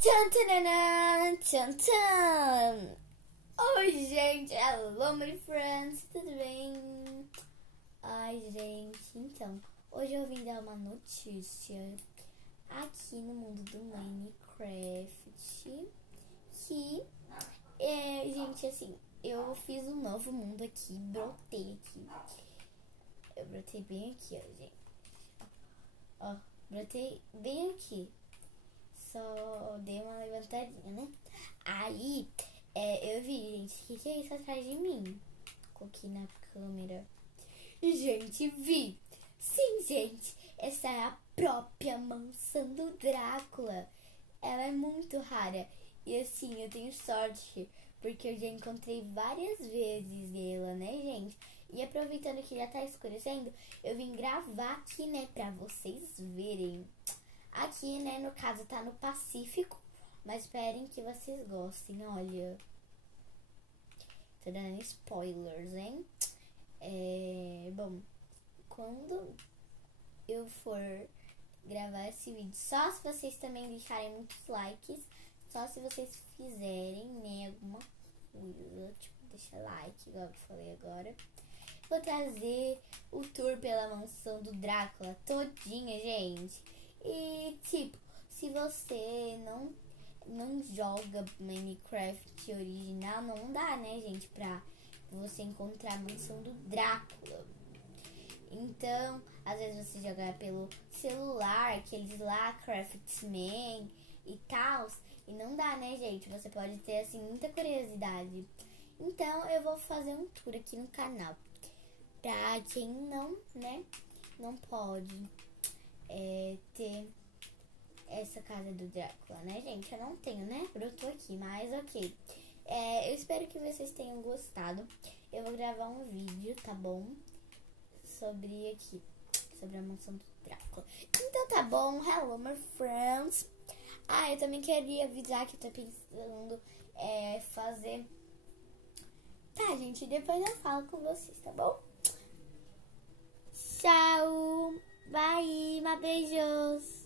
Tchan, tchan, tchan, tchan. Oi, gente. Hello, my friends. Tudo bem? Ai, gente. Então, hoje eu vim dar uma notícia aqui no mundo do Minecraft. Gente, assim, eu fiz um novo mundo aqui. Brotei aqui. Eu brotei bem aqui, ó, gente. Ó, brotei bem aqui. Só dei uma levantadinha, né? Aí, eu vi, gente, o que é isso atrás de mim? Coloquei na câmera. Gente, vi! Sim, gente, essa é a própria mansão do Drácula. Ela é muito rara. E assim, eu tenho sorte, porque eu já encontrei várias vezes ela, né, gente? E aproveitando que já tá escurecendo, eu vim gravar aqui, né, pra vocês verem. Aqui, né, no caso tá no Pacífico, mas esperem que vocês gostem, olha. Tô dando spoilers, hein? Bom, quando eu for gravar esse vídeo, só se vocês também deixarem muitos likes, só se vocês fizerem, né, alguma coisa, tipo, deixa like, igual eu falei agora. Vou trazer o tour pela mansão do Drácula todinha, gente. E, tipo, se você não joga Minecraft original, não dá, né, gente, pra você encontrar a mansão do Drácula. Então, às vezes você joga pelo celular, aqueles lá, Craftsman e tal, e não dá, né, gente? Você pode ter, assim, muita curiosidade. Então, eu vou fazer um tour aqui no canal. Pra quem não pode ter essa casa do Drácula, né, gente? Eu não tenho, né? Brotou aqui, mas ok. Eu espero que vocês tenham gostado. Eu vou gravar um vídeo, tá bom? Sobre a mansão do Drácula. Então tá bom, hello my friends. Eu também queria avisar que eu tô pensando fazer... Tá, gente, depois eu falo com vocês, tá bom? Tchau, bye, beijos.